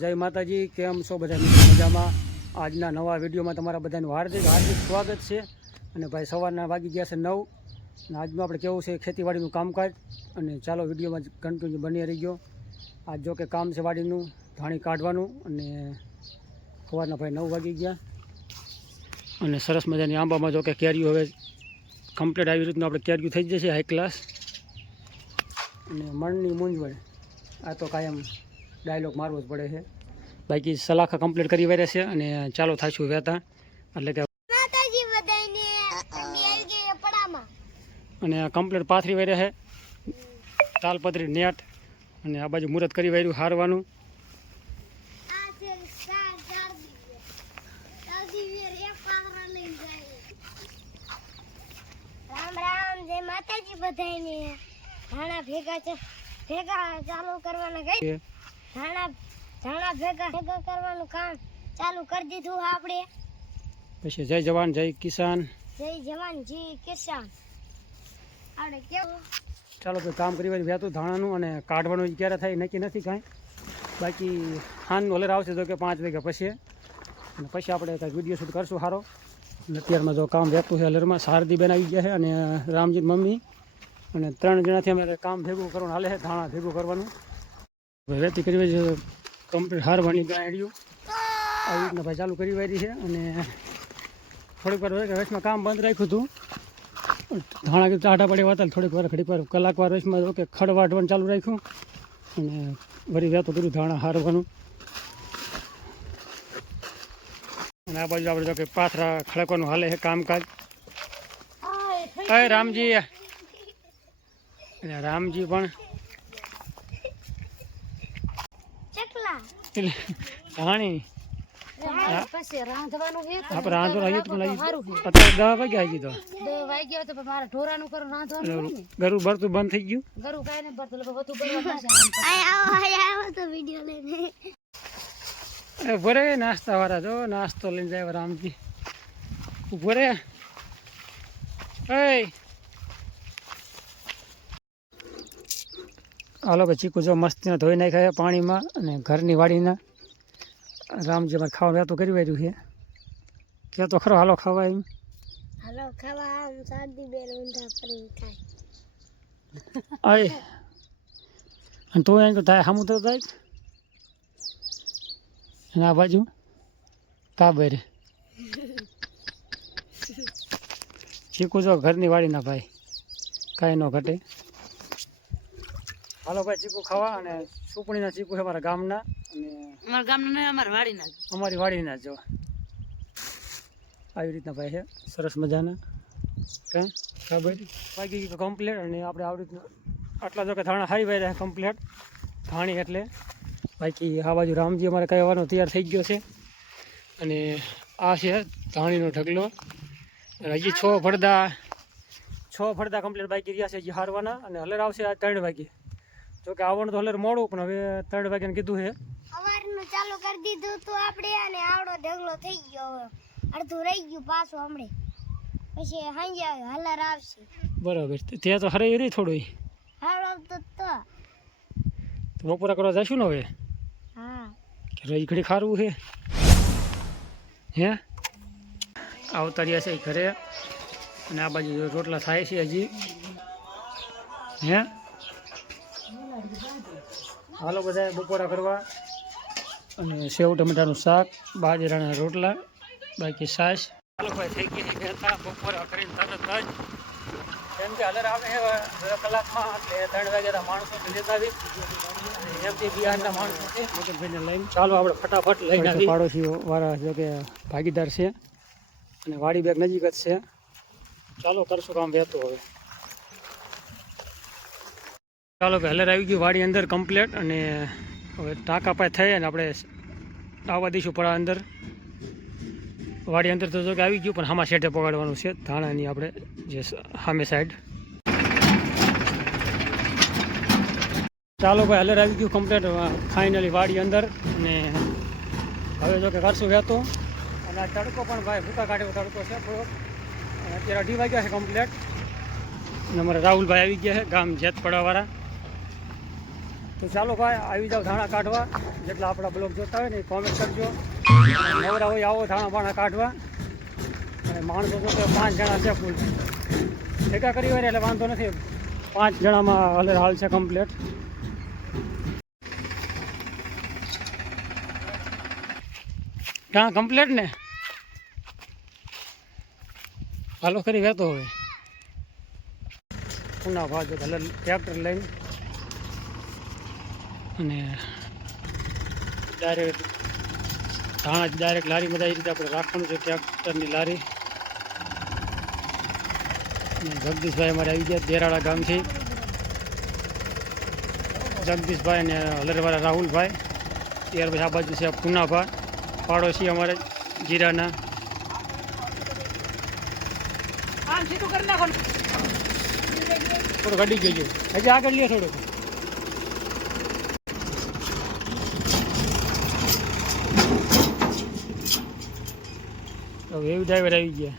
જય માતાજી। કેમ છો બધા મિત્રો? મજામાં? આજના નવા વિડીયોમાં તમારા બધાનું હાર્દિક સ્વાગત છે। અને ભાઈ સવારના વાગી ગયા છે 9 અને આજનું આપણે કેવું છે ખેતીવાડીનું કામકાજ। અને ચાલો વિડીયોમાં કન્ટિન્યુ બની રહી ગયો। આજ જો કે કામ છે વાડીનું, ધાણી કાઢવાનું। અને સવારના ભાઈ 9 વાગી ગયા અને સરસ મજાની આંબામાં જો કે કેરીઓ હવે કમ્પ્લીટ આવી રીતનું આપણે કેરીઓ થઈ જશે હાઈ ક્લાસ। અને મણની મૂંઝવણ આ તો કાયમ ડાયલોગ મારવો જ પડે છે। બાકી સલાખા કમ્પ્લીટ કરી વાર્યા છે અને ચાલો થાશું વહેતા, એટલે કે અને કમ્પ્લીટ પાથરી વાર્યા છે તાલપત્રી નેટ। અને આ બાજુ મુહૂર્ત કરી વાર્યું હારવાનું। રામ રામ, જય માતાજી બધાને। ધાણા ભેગા ચાલુ કરવાના ગઈ ધાણા ભેગા કરવાનું કામ ચાલુ કરી દીધું આપણે। પછી જય જવાન જય કિસાન। જય જવાન જય કિસાન આપણે કેવું ચાલો તો કામ કરી વાર્યું વહેતું ધાણાનું અને કાઢવાનું ક્યારે થાય નક્કી નથી કાંઈ। બાકી હાનનું હલર આવશે તો કે 5 વાગ્યા પછી, અને પછી આપણે કાંઈક વિડીયો શૂટ કરશું સારો। અને અત્યારમાં જો કામ વહેતું છે હલરમાં। શારદી બેન આવી ગયા છે અને રામજી મમ્મી, અને 3 જણાથી અમે કામ ભેગું કરવાનું હાલે છે, ધાણા ભેગું કરવાનું। વહેતી કરી છે કમ્પ્લીટ હારવાની ગાડીઓ આવી રીતના ભાઈ ચાલુ કરી વારી છે। અને થોડીક વાર વચમાં કામ બંધ રાખ્યું હતું, ધાણા ચાટા પડે હતા થોડીક વાર ઘડીક વાર કલાક વાર વચમાં જો કે ખડ વાટવાનું ચાલુ રાખ્યું અને વળી વહેતું કર્યું ધાણા હારવાનું। અને આ બાજુ આપણે જો કે પાથરા ખડકવાનું હાલે છે કામકાજ। રામજી પણ ધાણી આપણે રાંધવાનું આવ્યું પણ અત્યારે 10 વાગ્યા આવી ગયું તો ગરું ભરતું બંધ થઈ ગયું। ઉભો રે નાસ્તા વાળા જો નાસ્તો લઈને જાય રામજી, ઉભો રે। હાલો ભાઈ ચીકુ જો મસ્તીને ધોઈ નાખ્યા પાણીમાં અને ઘરની વાડીના। રામજી અમારે ખાવાનું વહેતું કરી વાર્યું છે, કે તો ખરો હાલો ખાવા એમ હાલો ખાવા આમ શારદી બેન ઊંધા ફરી ખાય। અને તું એમ તો થાય સામું તો થાય અને આ બાજુ કાબર ચીકુ જો ઘરની વાડીના ભાઈ કાંઈ ન ઘટે। હાલો ભાઈ ચીકુ ખાવા। અને સુપણીના ચીકુ છે અમારા ગામના, અને અમારી વાડીના જો આવી રીતના ભાઈ છે સરસ મજાના। કાં ખબર વાગી ગયું કમ્પ્લેટ। અને આપણે આવી રીતના આટલા જો કે ધાણા હારી વાય રહ્યા કમ્પ્લેટ ધાણી એટલે। બાકી આ બાજુ રામજી અમારે કહેવાનો તૈયાર થઈ ગયો છે। અને આ છે ધાણીનો ઢગલો। હજી 6 ફળદા કમ્પ્લીટ બાકી રહ્યા છે હજી હારવાના। અને હલર આવશે આ 3 વાગે, જોકે આવવાનું તો હલર મોડું પણ હવે 3 વાગ્યાને કીધું છે। સવારનું ચાલુ કરી દીધું તો આપણે, અને આવડો ઢગલો થઈ ગયો, હવે અડધું રહી ગયું પાછું હમણે, પછી સાંજે હલર આવશે। બરાબર, ત્યાં તો હરાઈ રહી થોડું હાલો તો બપોરા કરવા જઈશું ને હવે? હા રહી ઘડી ખારું છે હે આવતા રહ્યા છે ઘરે। અને આ બાજુ રોટલા થાય છે હજી હે। હાલો બધા બપોરા કરવા, અને સેવ ટમેટાનું શાક, બાજરાના રોટલા, બાકી છાશ। હાલો ભાઈ થઈ ગઈ હતા બપોરા કરીને તરત જ, કેમ કે હલર આવે છે 2 કલાકમાં, એટલે 3 વાગ્યા માણસો લેતા આવી એમથી બિહારના માણસો છે મગનભાઈને લઈને। ચાલો આપણે ફટાફટ લઈને આવી। પાડોશીઓ વાળા જો કે ભાગીદાર છે અને વાડી બેગ નજીક જ છે। ચાલો કરશું કામ વહેતું હવે। ચાલો કે હલર આવી ગયું વાડી અંદર કમ્પ્લેટ। અને હવે ટાંકા પાસે થઈ અને આપણે આવવા દઈશું પડા અંદર વાડી અંદર। તો જો કે આવી ગયું પણ આમાં શેઠે પગાડવાનું છે ધાણાની આપણે જે સામે સાઈડ। ચાલો ભાઈ હલર આવી ગયું કમ્પ્લેટ ફાઇનલી વાડી અંદર। અને હવે જો કે કરશું વહેતું। અને આ તડકો પણ ભાઈ ભૂકા કાઢ્યો તડકો છે થોડો, અને અત્યારે 2:30 વાગ્યા છે કમ્પ્લેટ। અને અમારા રાહુલભાઈ આવી ગયા છે ગામ જેતપડાવાળા। તો ચાલો ભાઈ આવી જાઓ ધાણા કાઢવા. જેટલા આપણા બ્લોગ જોતા હોય ને એ કોમેન્ટ કરજો. નવરા હોય આવો ધાણા બાણા કાઢવા. અને માણસો જો કે 5 જણા છે ફૂલ ભેગા કરી હોય ને એટલે વાંધો નથી. 5 જણામાં હલે હાલ છે કમ્પ્લીટ. ક્યાં કમ્પ્લીટ ને હાલો કરી વહેતો હવે પુના ભાજો હલે ટ્રેક્ટર લઈને અને ડાયરેક્ટ ધાણા ડાયરેક્ટ લારીમાં જાય એ રીતે આપણે રાખવાનું છે ટ્રેક્ટરની લારી. જગદીશભાઈ અમારે આવી ગયા દેરાળા ગામથી. જગદીશભાઈ અને હલરવાળા રાહુલભાઈ. ત્યાર પછી આ બાજુ છે પુનાભાઈ પાડોશી અમારે જીરાના. આમ સીધું કરી નાખો થોડું ગડી ગયું હજી આગળ લે થોડુંક. એવી ડ્રાઈવર આવી ગયા.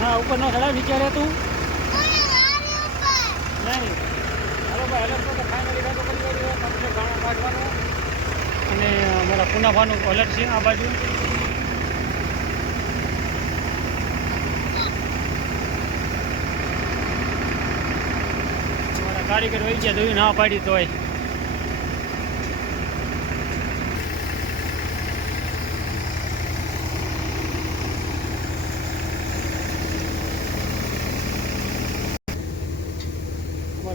ના ઉપર ન ચડાવ વિચારે તું નહીં. હાલો ભાઈ અલર્ટ તો ફાઇનલી ભેગો કરી દીધો કમ્પ્લીટ ધાણા કાઢવાનો. અને અમારા પુનાભાનું અલર્ટ છે આ બાજુ. અમારા કારીગર વહી ગયા જોયું ના પાડી તોય.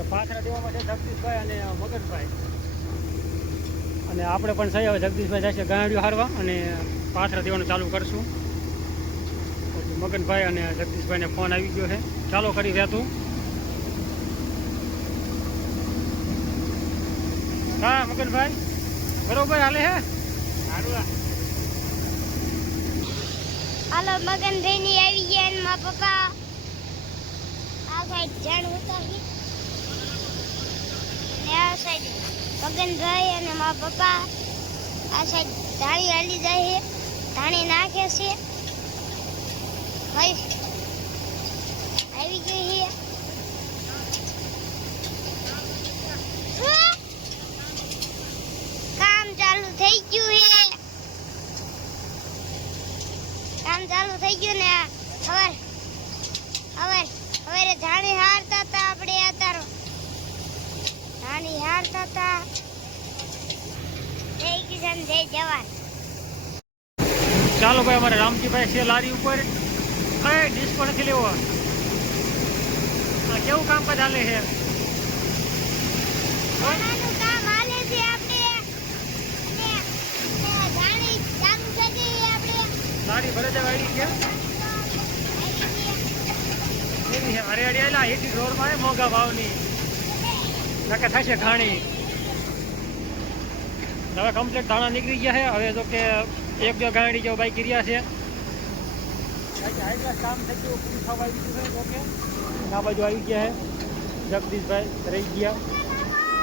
પાથરા દેવા માટે જગદીશભાઈ અને મગનભાઈ. અને આપણે પણ સહી હવે જગદીશભાઈ જશે ગાંડિયો હારવા અને પાથરા દેવાનું ચાલુ કરશું. મગનભાઈ અને જગદીશભાઈને ફોન આવી ગયો છે. ચાલો કરી રહેતું. હા મગનભાઈ બરોબર હાલે હે હારું. હાલો મગનભાઈ ની આવી ગયા અને મારા પપ્પા આ સાઈડ જાણ ઉતારી આ સાઈડ મગનભાઈ અને મારા પપ્પા આ સાઈડ ધાણી હાલી જાય છે. ધાણી નાખે છે. ભાઈ આવી ગઈ છે. કામ ચાલુ થઈ ગયું છે. કામ ચાલુ થઈ ગયું ને હવે ધાણી હારતા હતા આપણે અત્યારે ધાણી હારતા હતા. જય કિસાન જય જવાન. ચાલો ભાઈ અમારે રામજીભાઈ છે લારી ઉપર. કઈ ડિસ્કો નથી લેવો. કેવું કામકાજ હાલે છે? ધાણાનું કામ હાલે છે આપણે અને ધાણી ચાલુ થઈ ગઈ આપણે. લારી ભરે આવી છે. અરે અડિયાલા એથી ઢોરમાં મોંઘા ભાવની નકે થશે ઘાણી. હવે કમ્પ્લીટ ધાણા નીકળી ગયા છે. હવે તો કે 1-2 ગાડી જેવું બાઈક રહ્યા છે. હાઈ ક્લાસ કામ થઈ ગયું પૂરું થવા આવી ગયું છે. ઓકે આ બાજુ આવી ગયા છે જગદીશભાઈ રહી ગયા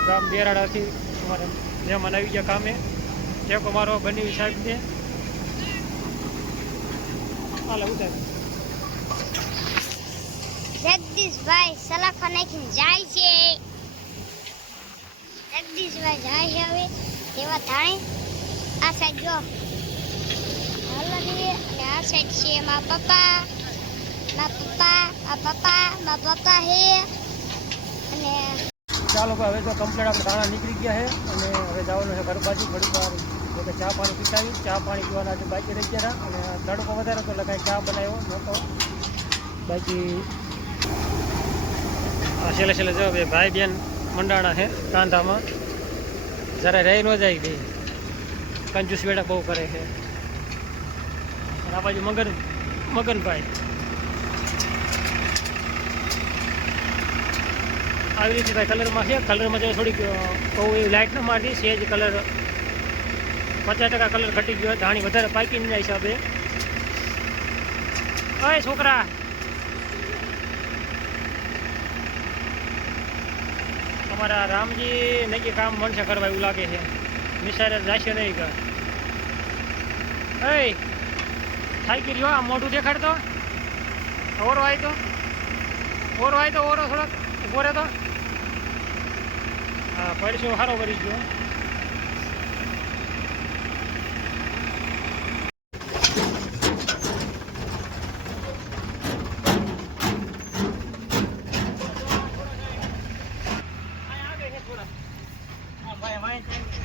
ગામ દેરાડાથી. અમારે મહેમાન આવી ગયા કામે. ટેકો મારો બની સાહેબને હાલ ઉતાર. જગદીશભાઈ સલાખા નાખીને જાય છે. જગદીશભાઈ જાય છે હવે એવા ધાણી. આ સાઈડ જો હલરી અને આ સાઈડ છે મારા પપ્પા હે. અને ચાલો ભાઈ હવે તો કમ્પ્લીટ આપણે ધાણા નીકળી ગયા છે. અને હવે જવાનું છે ઘર બાજુ. ઘડી વાર તો ચા પાણી પીતાવી. ચા પાણી પીવાના આજે બાકી રહી ગયા. અને તડકો વધારે તો લગાવી ચા બનાવ્યો નહોતો. બાકી છેલ્લે છેલ્લે જો ભાઈ બેન મંડાણા છે કાંધામાં. જરા રહી ન જાય બે કંજૂસ બેડા બહુ કરે છે. અને આ બાજુ મગનભાઈ આવી રીતે ભાઈ કલરમાં છે. કલરમાં જો થોડીક બહુ એવી લાઇટ ન મારતી છે. જ કલર 50% કલર ઘટી ગયો. ધાણી વધારે પાકીના હિસાબે. ઓય છોકરા અમારા રામજી નક્કી કામ મળશે કરવા એવું લાગે છે. નિશાળે જશે નહીં કે એ થાકી રહ્યો. આ મોઢું દેખાડતો ઓરો આવ્યો તો ઓરો થોડોક ઉભો રહેતો. હા પડશો સારો કરી ગયો.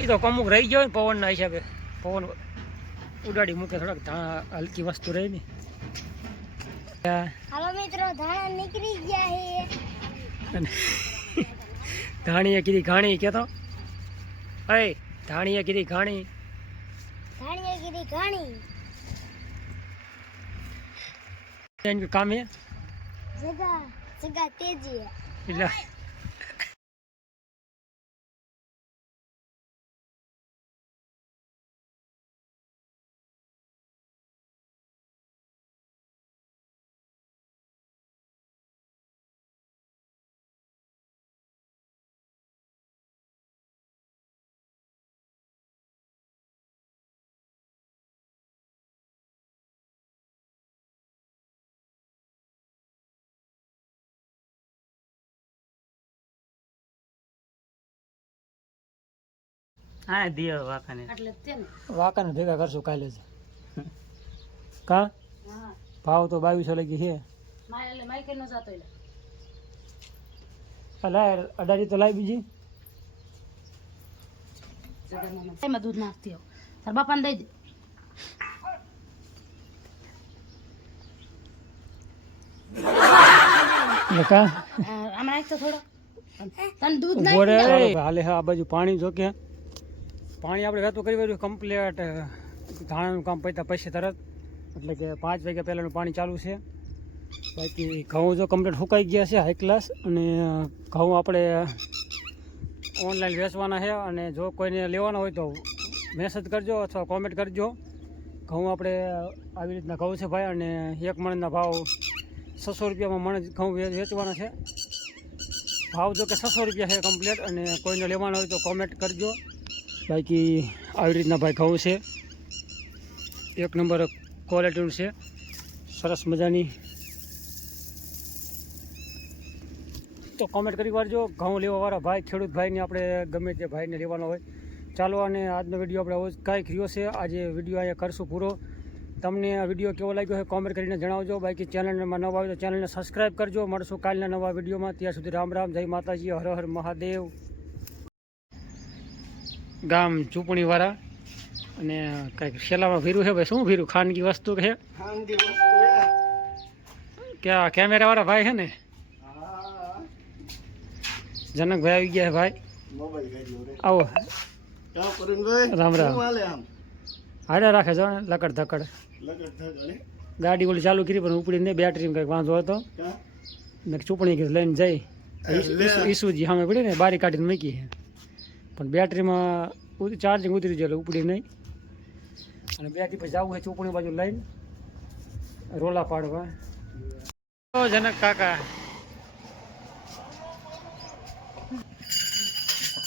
એ તો અમુક રહી ગયો ને પવનના હિસાબે, પવન ઉડાડી મૂકે થોડાક હલકી વસ્તુ રહી ને. હાલો મિત્રો, ધાણા નીકળી ગયા છે. ધાણીએ કીધી ઘાણી કેતો, અરે ધાણીએ કીધી ઘાણી, ધાણીએ કીધી ઘાણી. કામ હે જગા જગા તેજી હે. એટલે હા દિયો વાખાને એટલે તેને વાકાને ભેગા કરશું કાલે જ. કા હા ભાવ તો 2200 લગી છે. મારે એટલે માઈકે નો જાતો એટલે લાય અડાડી તો લાય બીજી. એમાં દૂધ નાખતી હો તાર બાપાને દઈ દે. કા આમાં નાખ તો થોડો તને દૂધ ઉભો રે. હાલે હા આ બાજુ પાણી જો કે પાણી આપણે વહેતું કરી વાળું કમ્પ્લીટ. ધાણાનું કામ પત્યા પછી તરત, એટલે કે 5 વાગ્યા પહેલાંનું પાણી ચાલુ છે. બાકી ઘઉં જો કમ્પ્લીટ સુકાઈ ગયા છે હાઈ ક્લાસ. અને ઘઉં આપણે ઓનલાઈન વેચવાના છે. અને જો કોઈને લેવાના હોય તો મેસેજ કરજો અથવા કોમેન્ટ કરજો. ઘઉં આપણે આવી રીતના ઘઉં છે ભાઈ. અને 1 મણના ભાવ 600 રૂપિયામાં મણ ઘઉં વેચવાના છે. ભાવ જો કે 600 રૂપિયા છે કમ્પ્લીટ. અને કોઈને લેવાના હોય તો કોમેન્ટ કરજો. બાકી આવી રીતના ભાઈ ઘઉં છે, 1 નંબર ક્વોલિટીનું છે, સરસ મજાની. તો કોમેન્ટ કરી વાળજો. ઘઉં લેવાવાળા ભાઈ, ખેડૂત ભાઈને આપણે ગમે તે ભાઈને લેવાનો હોય. ચાલો, અને આજનો વિડીયો આપણે આવો જ કાંઈક રહ્યો છે. આજે વિડીયો અહીંયા કરશું પૂરો. તમને આ વિડીયો કેવો લાગ્યો છે કોમેન્ટ કરીને જણાવજો. બાકી ચેનલમાં નવા હોય તો ચેનલને સબસ્ક્રાઈબ કરજો. મળશું કાલના નવા વિડીયોમાં. ત્યાં સુધી રામ રામ, જય માતાજી, હર હર મહાદેવ. ગામ ચૂંટણીવાળા અને કંઈક શેલામાં ભીરું છે ભાઈ. શું ભીરું? ખાનગી વસ્તુ છે ક્યાં? કેમેરાવાળા ભાઈ છે ને, જનકભાઈ આવી ગયા ભાઈ. આવો રામ રામ. હાડે રાખે જો ને લકડ ધકડ. ગાડી ઓલી ચાલુ કરી પણ ઉપડી નહીં, બેટરી કંઈક વાંધો હતો ને ચૂંટણી લઈને જઈ ઈસુજી સામે પડી ને બારી કાઢીને મૂકી છે. પણ બેટરીમાં ચાર્જિંગ ઉતરી જાય એટલે ઉપડી નહીં. અને બેટરી પછી જવું છે ચૂંટણી બાજુ લઈને રોલા પાડવા. જનક કાકા